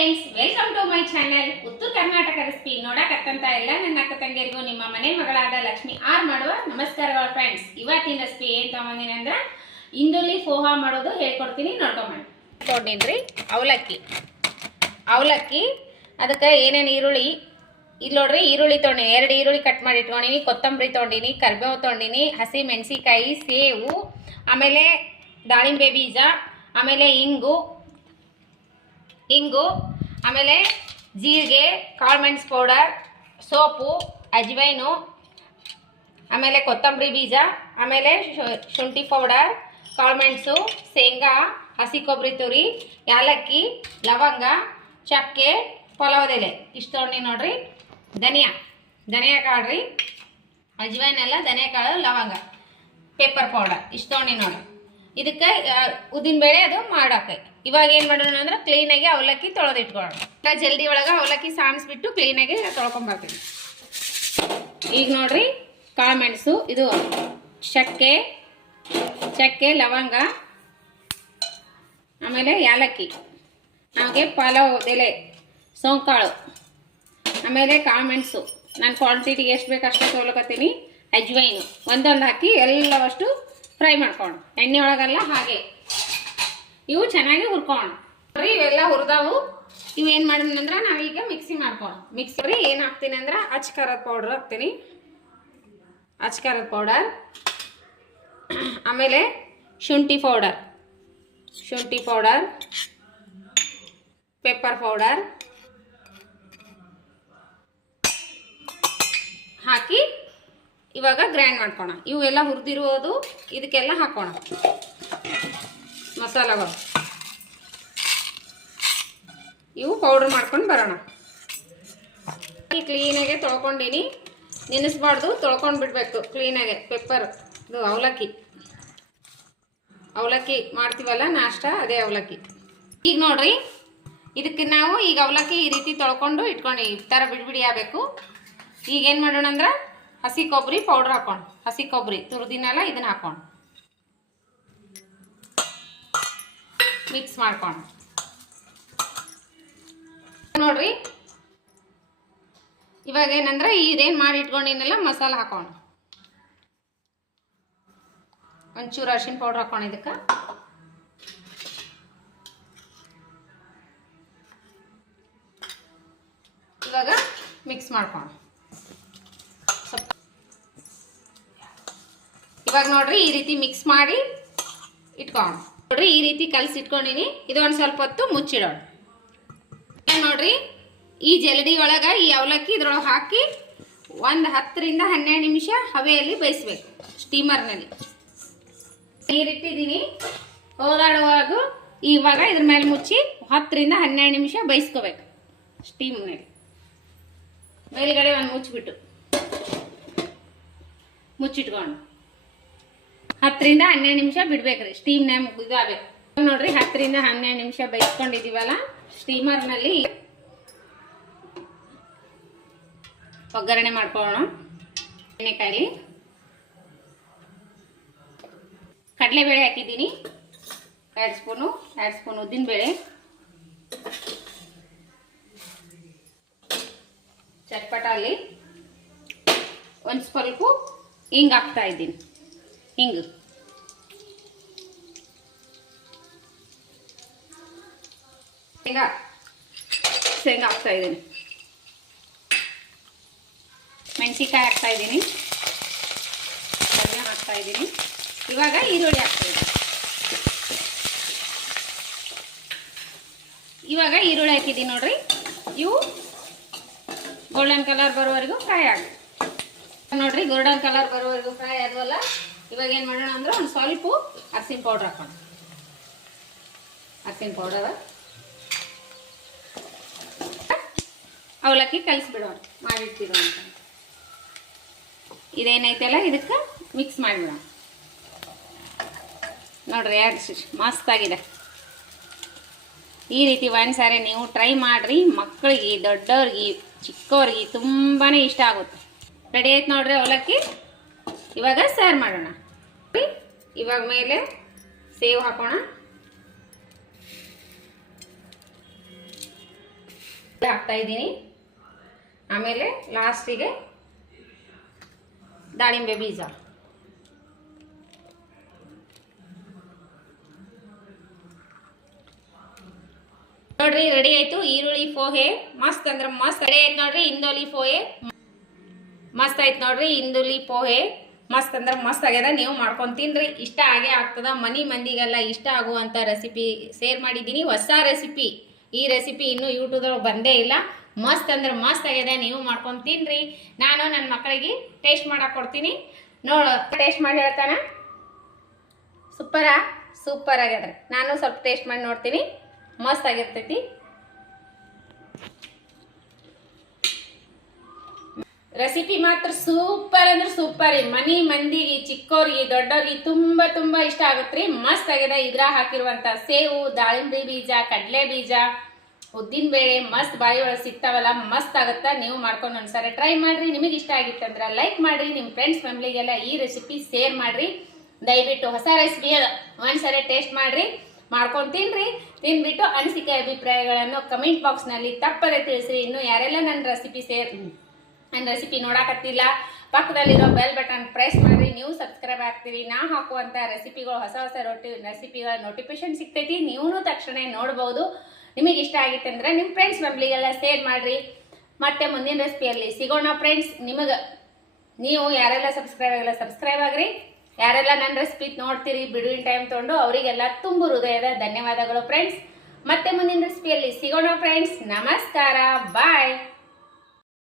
Friends, welcome to my channel Uttara Karnataka recipe. ನೋಡಕತ್ತಂತ ಎಲ್ಲ ನನ್ನ ಅಕ್ಕ ತಂಗಿಯರಿಗೂ ನಿಮ್ಮ ಮನೆ ಮಗಳಾದ ಲಕ್ಷ್ಮಿ ಆರ್ ಮಾಡುವ ನಮಸ್ಕಾರಗಳು ಫ್ರೆಂಡ್ಸ್. ಇವತ್ತಿನ ರೆಸಿಪಿ ಏನು ತಗೊಂಡಿನಿ ಅಂದ್ರೆ ಇಂದುಲಿ ಪೋಹಾ ಮಾಡೋದು ಹೇಳ್ಕೊಡ್ತೀನಿ, ನೋಡ್ಕೊಂಬಂడి. ತೊಗೊಂಡಿನ್ರಿ ಅವಲಕ್ಕಿ ಅದಕ್ಕೆ ಏನೇನು ಈರುಳ್ಳಿ ಇಲ್ಲಿ ನೋಡ್ರಿ, ಈರುಳ್ಳಿ ತೊಗೊಂಡಿನಿ, 2 ಈರುಳ್ಳಿ ಕಟ್ ಮಾಡಿ ಇಟ್ಕೊಂಡಿನಿ, ಕೊತ್ತಂಬರಿ ತೊಗೊಂಡಿನಿ, ಕರಿಬೇವು ತೊಗೊಂಡಿನಿ, ಹಸಿ ಮೆಣಸಿಕಾಯಿ, ಸೇವು, ಆಮೇಲೆ ದಾಳಿಂಬೆ ಬೀಜ, ಆಮೇಲೆ ಇಂಗು, ಆಮೇಲೆ ಜೀರಿಗೆ, ಕಾಳು ಮೆಣಸು ಪೌಡರ್, ಸೋಪು, ಅಜ್ವೈನು, ಆಮೇಲೆ ಕೊತ್ತಂಬರಿ ಬೀಜ, ಆಮೇಲೆ ಶುಂಠಿ ಪೌಡರ್, ಕಾಳು ಮೆಣಸು, ಶೇಂಗಾ, ಹಸಿ ಕೊಬ್ಬರಿ ತುರಿ, ಯಾಲಕ್ಕಿ, ಲವಂಗ, ಚಕ್ಕೆ, ಪಲಾವದೆಲೆ ಇಷ್ಟು ತೊಗೊಂಡು ನೋಡ್ರಿ. ಧನಿಯಾ ಕಾಳು ರೀ, ಅಜ್ವೈನೆಲ್ಲ ಧನಿಯಾ ಕಾಳು, ಲವಂಗ, ಪೆಪ್ಪರ್ ಪೌಡರ್ ಇಷ್ಟು ತೊಗೊಂಡು ನೋಡ್ರಿ. ಇದಕ್ಕೆ ಉದ್ದಿನಬೇಳೆ ಅದು ಮಾಡೋಕೆ ಇವಾಗ ಏನು ಮಾಡೋಣ ಅಂದ್ರೆ ಕ್ಲೀನಾಗಿ ಅವಲಕ್ಕಿ ತೊಳೆದಿಟ್ಕೊಳ್ಳೋಣ. ಜಲ್ದಿ ಒಳಗೆ ಅವಲಕ್ಕಿ ಸಾಣಿಸ್ಬಿಟ್ಟು ಕ್ಲೀನಾಗಿ ತೊಳ್ಕೊಂಬರ್ತೀನಿ. ಈಗ ನೋಡ್ರಿ, ಕಾಳು ಮೆಣಸು, ಇದು ಚಕ್ಕೆ, ಲವಂಗ, ಆಮೇಲೆ ಯಾಲಕ್ಕಿ, ನಮಗೆ ಪಲಾವ್ ಎಲೆ, ಸೋಂಕಾಳು, ಆಮೇಲೆ ಕಾಳು ಮೆಣಸು, ನಾನು ಕ್ವಾಂಟಿಟಿಗೆ ಎಷ್ಟು ಬೇಕು ಅಷ್ಟೇ ತೊಗೊಳಕತ್ತೀನಿ. ಅಜ್ವೈನು ಒಂದೊಂದು ಹಾಕಿ ಎಲ್ಲವಷ್ಟು ಫ್ರೈ ಮಾಡ್ಕೊಂಡು ಎಣ್ಣೆ ಒಳಗೆಲ್ಲ ಹಾಗೆ ಇವು ಚೆನ್ನಾಗಿ ಹುರ್ಕೊಂಡು ನೋಡ್ರಿ. ಇವೆಲ್ಲ ಹುರಿದಾವು. ಇವು ಏನು ಮಾಡೋಣ ಅಂದ್ರೆ ನಾವೀಗ ಮಿಕ್ಸಿ ಏನು ಹಾಕ್ತೀನಿ ಅಂದ್ರೆ ಅಚ್ಕಾರದ ಪೌಡ್ರ್ ಹಾಕ್ತೀನಿ, ಆಮೇಲೆ ಶುಂಠಿ ಪೌಡರ್, ಪೆಪ್ಪರ್ ಪೌಡರ್ ಹಾಕಿ ಇವಾಗ ಗ್ರೈಂಡ್ ಮಾಡ್ಕೋಣ. ಇವೆಲ್ಲ ಹುರಿದಿರುವುದು ಇದಕ್ಕೆಲ್ಲ ಹಾಕೋಣ ಮಸಾಲೆಗಳು. ಇವು ಪೌಡ್ರ್ ಮಾಡ್ಕೊಂಡು ಬರೋಣ. ಕ್ಲೀನಾಗೆ ತೊಳ್ಕೊಂಡಿನಿ, ನೆನೆಸ್ಬಾರ್ದು, ತೊಳ್ಕೊಂಡು ಬಿಡಬೇಕು ಕ್ಲೀನಾಗೆ. ಪೆಪ್ಪರ್ ಇದು ಅವಲಕ್ಕಿ ಮಾಡ್ತೀವಲ್ಲ ನಾಷ್ಟ, ಅದೇ ಅವಲಕ್ಕಿ. ಈಗ ನೋಡ್ರಿ, ಇದಕ್ಕೆ ನಾವು ಈಗ ಅವಲಕ್ಕಿ ಈ ರೀತಿ ತೊಳ್ಕೊಂಡು ಇಟ್ಕೊಂಡು ಈ ಥರ ಬಿಡಿ ಆಗಬೇಕು. ಈಗ ಏನು ಮಾಡೋಣ ಅಂದ್ರೆ ಹಸಿ ಕೊಬ್ಬರಿ ಪೌಡ್ರ್ ಹಾಕೊಂಡು, ಹಸಿ ಕೊಬ್ಬರಿ ತುರಿದಿನಲ್ಲ ಇದನ್ನ ಹಾಕೊಂಡು ಮಿಕ್ಸ್ ಮಾಡ್ಕೊಂಡು ನೋಡ್ರಿ. ಇವಾಗ ಏನಂದ್ರೆ ಇದೇನು ಮಾಡಿ ಇಟ್ಕೊಂಡಿನೆಲ್ಲ ಮಸಾಲೆ ಹಾಕೊಂಡು ಒಂಚೂರು ಅರಿಶಿನ ಪೌಡ್ರ್ ಹಾಕೊಂಡು ಇದಕ್ಕೆ ಇವಾಗ ಮಿಕ್ಸ್ ಮಾಡ್ಕೊಂಡು ಇವಾಗ ನೋಡ್ರಿ ಈ ರೀತಿ ಮಿಕ್ಸ್ ಮಾಡಿ ಇಟ್ಕೊಂಡು ನೋಡ್ರಿ, ಈ ರೀತಿ ಕಲಸಿ ಇಟ್ಕೊಂಡಿನಿ. ಇದು ಒಂದು ಸ್ವಲ್ಪ ಹೊತ್ತು ಮುಚ್ಚಿಡೋಣ. ನೋಡ್ರಿ, ಈ ಜಲ್ಡಿ ಒಳಗೆ ಈ ಅವಲಕ್ಕಿ ಇದ್ರೊಳಗೆ ಹಾಕಿ ಒಂದು 10 ರಿಂದ 12 ನಿಮಿಷ ಹವೆಯಲ್ಲಿ ಬೇಯಿಸ್ಬೇಕು ಸ್ಟೀಮರ್ನಲ್ಲಿ. ನೀರಿಟ್ಟಿದ್ದೀನಿ ಹೋರಾಡುವಾಗ ಇವಾಗ ಇದ್ರ ಮೇಲೆ ಮುಚ್ಚಿ 10 ರಿಂದ 12 ನಿಮಿಷ ಬೇಯಿಸ್ಕೋಬೇಕು ಸ್ಟೀಮ್ನಲ್ಲಿ. ಮೇಲ್ಗಡೆ ಒಂದು ಮುಚ್ಚಿಟ್ಕೊಂಡು 10 ರಿಂದ 12 ನಿಮಿಷ ಬಿಡ್ಬೇಕ್ರಿ ಸ್ಟೀಮ್ನಾಗ ಇದಾಗಬೇಕು. ನೋಡ್ರಿ 10 ರಿಂದ 12 ನಿಮಿಷ ಬೇಯಿಸ್ಕೊಂಡಿದೀವಲ್ಲ ಸ್ಟೀಮರ್ನಲ್ಲಿ. ಒಗ್ಗರಣೆ ಮಾಡ್ಕೊಳ್ಳೋಣ. ಎಣ್ಣೆಕಾಯಿ, ಕಡಲೆಬೇಳೆ ಹಾಕಿದ್ದೀನಿ 2 ಸ್ಪೂನ್ ಉದ್ದಿನಬೇಳೆ, ಚಟ್ಪಟಲ್ಲಿ ಒಂದು ಸ್ವಲ್ಪ ಹಿಂಗೆ ಹಾಕ್ತಾ ಇದ್ದೀನಿ. ಶೇಂಗಾ ಹಾಕ್ತಾ ಇದ್ದೀನಿ, ಮೆಣಸಿಕಾಯಿ ಹಾಕ್ತಾ ಇದ್ದೀನಿ, ಧನಿಯಾ ಹಾಕ್ತಾ ಇದ್ದೀನಿ. ಇವಾಗ ಈರುಳ್ಳಿ ಹಾಕ್ತಾ ಇದ್ದೀನಿ. ಇವಾಗ ಈರುಳ್ಳಿ ಹಾಕಿದ್ದೀನಿ ನೋಡ್ರಿ. ಇವು ಗೋಲ್ಡನ್ ಕಲರ್ ಬರೋವರೆಗೂ ಫ್ರೈ ಆಗುತ್ತೆ ನೋಡ್ರಿ. ಗೋಲ್ಡನ್ ಕಲರ್ ಬರೋವರೆಗೂ ಫ್ರೈ ಆದ್ವಲ್ಲ, ಇವಾಗ ಏನು ಮಾಡೋಣ ಅಂದ್ರೆ ಒಂದು ಸ್ವಲ್ಪ ಅರಿಶಿನ ಪೌಡ್ರ್ ಹಾಕೋಣ. ಅರಿಶಿನ ಪೌಡರ್ ಅವಲಕ್ಕಿ ಕಲಿಸ್ಬಿಡೋಣ, ಮಾಡಿರ್ತೀರೋ ಅಂತ. ಇದೇನೈತಲ್ಲ ಇದಕ್ಕೆ ಮಿಕ್ಸ್ ಮಾಡಿಬಿಡೋಣ. ನೋಡ್ರಿ ಯಾರು ಮಸ್ತಾಗಿದೆ. ಈ ರೀತಿ ಒಂದ್ಸಾರಿ ನೀವು ಟ್ರೈ ಮಾಡಿರಿ. ಮಕ್ಕಳಿಗೆ, ದೊಡ್ಡವ್ರಿಗೆ, ಚಿಕ್ಕವ್ರಿಗೆ ತುಂಬಾ ಇಷ್ಟ ಆಗುತ್ತೆ. ರೆಡಿ ಆಯ್ತು ನೋಡ್ರಿ ಅವಲಕ್ಕಿ. ಇವಾಗ ಸರ್ವ್ ಮಾಡೋಣ. ಇವಾಗ ಮೇಲೆ ಸೇವ್ ಹಾಕೋಣ. ಹಾಕ್ತಾ ಇದ್ದೀನಿ. ಆಮೇಲೆ ಲಾಸ್ಟಿಗೆ ದಾಳಿಂಬೆ ಬೀಜ. ನೋಡ್ರಿ ರೆಡಿ ಆಯ್ತು ಈರುಳ್ಳಿ ಪೋಹೆ. ಮಸ್ತ್ ಅಂದ್ರೆ ಮಸ್ತ್ ರೆಡಿ ಆಯ್ತು ನೋಡ್ರಿ. ಇಂದೋಲಿ ಪೋಹೆ ಮಸ್ತ್ ಆಯ್ತು ನೋಡ್ರಿ. ಇಂದೋಲಿ ಪೋಹೆ ಮಸ್ತ್ ಅಂದ್ರೆ ಮಸ್ತ್ ಆಗ್ಯದ. ನೀವು ಮಾಡ್ಕೊಂಡು ತಿನ್ರಿ, ಇಷ್ಟ ಆಗೇ ಆಗ್ತದ. ಮನಿ ಮಂದಿಗೆಲ್ಲ ಇಷ್ಟ ಆಗುವಂಥ ರೆಸಿಪಿ ಶೇರ್ ಮಾಡಿದ್ದೀನಿ. ಹೊಸ ರೆಸಿಪಿ. ಈ ರೆಸಿಪಿ ಇನ್ನೂ ಯೂಟ್ಯೂಬ್ದೊಳಗೆ ಬಂದೇ ಇಲ್ಲ. ಮಸ್ತ್ ಅಂದ್ರೆ ಮಸ್ತ್ ಆಗ್ಯದ. ನೀವು ಮಾಡ್ಕೊಂಡು ತಿನ್ರಿ. ನಾನು ನನ್ನ ಮಕ್ಕಳಿಗೆ ಟೇಸ್ಟ್ ಮಾಡಕ್ಕೆ ಕೊಡ್ತೀನಿ. ನೋಡು ಟೇಸ್ಟ್ ಮಾಡಿ ಹೇಳ್ತಾನ. ಸೂಪರ್ ಆಗ್ಯದ್ರಿ. ನಾನು ಸ್ವಲ್ಪ ಟೇಸ್ಟ್ ಮಾಡಿ ನೋಡ್ತೀನಿ. ಮಸ್ತ್ ಆಗಿರ್ತೈತಿ. ರೆಸಿಪಿ ಮಾತ್ರ ಸೂಪರ್ ಅಂದ್ರೆ ಸೂಪರ್ ರೀ. ಮನಿ ಮಂದಿಗೆ, ಚಿಕ್ಕೋರಿಗೆ, ದೊಡ್ಡವ್ರಿಗೆ ತುಂಬಾ ಇಷ್ಟ ಆಗುತ್ತೆ. ಮಸ್ತ್ ಆಗಿದೆ. ಇದ್ರ ಹಾಕಿರುವಂತ ಸೇವು, ದಾಳಿಂಬೆ ಬೀಜ, ಕಡಲೆ ಬೀಜ, ಉದ್ದಿನ ಬೇಳೆ ಮಸ್ತ್ ಬಾಯಿ ಒಳಗೆ ಸಿಗ್ತಾವಲ್ಲ, ಮಸ್ತ್ ಆಗುತ್ತಾ. ನೀವು ಮಾಡ್ಕೊಂಡು ಒಂದ್ಸರಿ ಟ್ರೈ ಮಾಡ್ರಿ. ನಿಮಗೆ ಇಷ್ಟ ಆಗಿತ್ತಂದ್ರೆ ಲೈಕ್ ಮಾಡ್ರಿ. ನಿಮ್ಮ ಫ್ರೆಂಡ್ಸ್ ಫ್ಯಾಮಿಲಿಗೆಲ್ಲ ಈ ರೆಸಿಪಿ ಶೇರ್ ಮಾಡ್ರಿ. ದಯವಿಟ್ಟು ಹೊಸ ರೆಸಿಪಿ ಒಂದ್ಸರಿ ಟೇಸ್ಟ್ ಮಾಡ್ರಿ, ಮಾಡ್ಕೊಂಡು ತಿನ್ರಿ. ತಿನ್ಬಿಟ್ಟು ಅನಿಸಿಕೆ ಅಭಿಪ್ರಾಯಗಳನ್ನು ಕಮೆಂಟ್ ಬಾಕ್ಸ್ನಲ್ಲಿ ತಪ್ಪದೆ ತಿಳಿಸ್ರಿ. ಇನ್ನು ಯಾರೆಲ್ಲ ನನ್ನ ರೆಸಿಪಿ ನೋಡಕತ್ತಿಲ್ಲ, ಪಕ್ಕದಲ್ಲಿರೋ ಬೆಲ್ ಬಟನ್ ಪ್ರೆಸ್ ಮಾಡ್ರಿ. ನೀವು ಸಬ್ಸ್ಕ್ರೈಬ್ ಆಗ್ತೀರಿ. ನಾ ಹಾಕುವಂಥ ರೆಸಿಪಿಗಳು ಹೊಸ ರೆಸಿಪಿಗಳ ನೋಟಿಫಿಕೇಶನ್ ಸಿಗ್ತೈತಿ. ನೀವು ತಕ್ಷಣ ನೋಡ್ಬೋದು. ನಿಮಗೆ ಇಷ್ಟ ಆಗಿತ್ತು ಅಂದ್ರೆ ನಿಮ್ಮ ಫ್ರೆಂಡ್ಸ್ ಫ್ಯಾಮಿಲಿಗೆಲ್ಲ ಶೇರ್ ಮಾಡ್ರಿ. ಮತ್ತೆ ಮುಂದಿನ ರೆಸಿಪಿಯಲ್ಲಿ ಸಿಗೋಣ ಫ್ರೆಂಡ್ಸ್. ನೀವು ಯಾರೆಲ್ಲ ಸಬ್ಸ್ಕ್ರೈಬ್ ಆಗ್ರಿ. ಯಾರೆಲ್ಲ ನನ್ನ ರೆಸಿಪಿ ನೋಡ್ತೀರಿ ಬಿಡುವಿನ ಟೈಮ್ ತೊಗೊಂಡು ಅವರಿಗೆಲ್ಲ ತುಂಬ ಹೃದಯದ ಧನ್ಯವಾದಗಳು ಫ್ರೆಂಡ್ಸ್. ಮತ್ತೆ ಮುಂದಿನ ರೆಸಿಪಿಯಲ್ಲಿ ಸಿಗೋಣ ಫ್ರೆಂಡ್ಸ್. ನಮಸ್ಕಾರ, ಬಾಯ್.